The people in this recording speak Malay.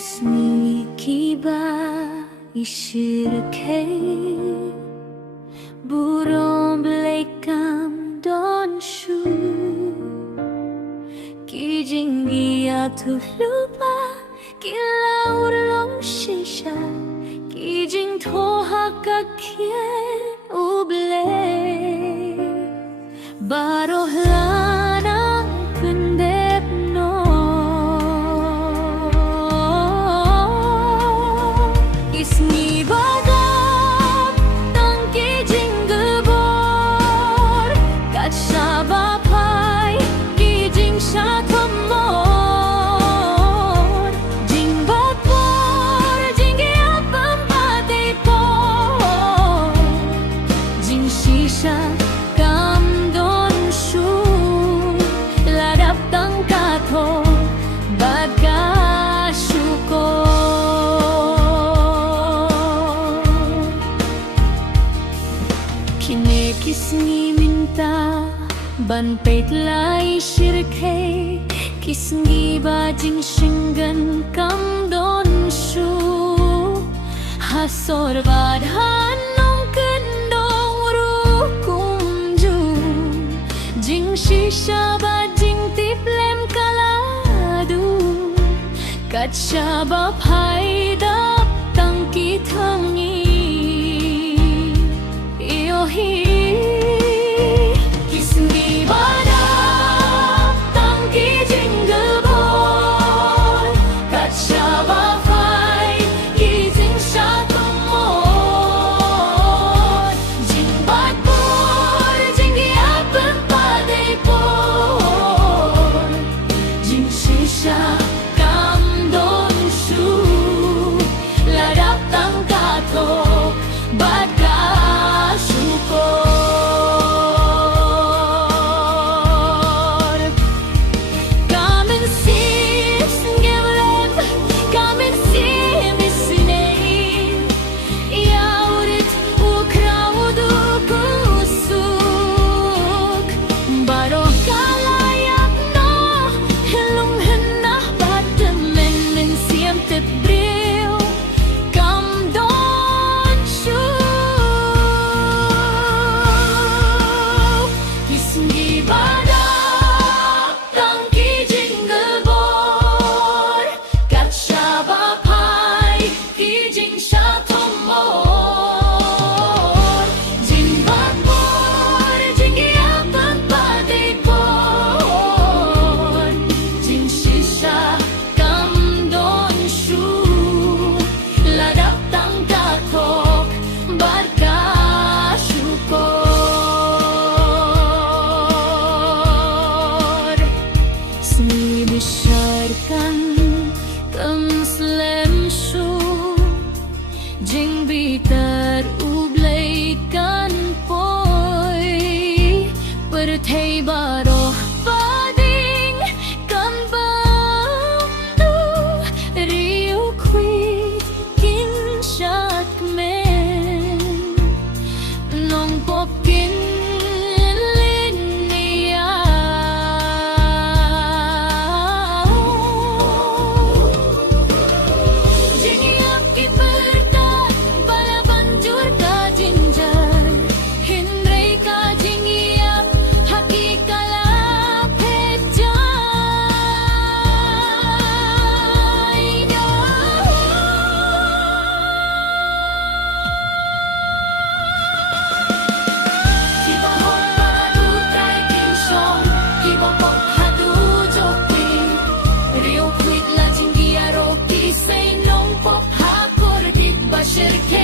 Isni kiba ishirke Buron blekam don shu Kijingia tu lupa Kila urlong shisha Kijing toha kakye uble Baroh lanang pendep no Isni badam tang kijing gebor Kat sabapai kijing satomor Jing bapor jing giapam pati por Jing sisa kam don shu Ladap tang kato baga syuko Kine kisni minta ban peit lai shirke Kisngi ba jing shingan kam don shu Hasor badhan nong kendong ru kumju Jing shisha ba jing tip lem kaladu Kat shaba phai dap tang ki thangi Iyohi Kisngi badap tang ki jing gebor Kat shaba phai ki jing satomor Jing bat por jing giapem padei por Jing shisha kam don shu Ladap tang kato bat ka syukur Come and see Sngevlem Come and see Misnei Yaurit ukraudu kusuk Baroh kalayak no Hilum henah batemen Men siem tebriu Kam don shu Kisngi badap tang ki jing gebor Kat shaba phai ki jing satomor Jing bat por jing giapam padei por Jing shisha kam don shu Ladap tang katok bat ka syukur Sni bisharkan kam slem shu Jing bitar ublaikan poi Perthei baroh pading kan bamdu Riu kwit kin shat men Nong pop kin linia Jing iap ki pertat bala banjur ka jinjar Hindray ka jing iap haki kalapit jay Kibahon padu try king song Kibapok hadu joki Rio kwit la jing giaro ki say nong pop hakor git bashir ke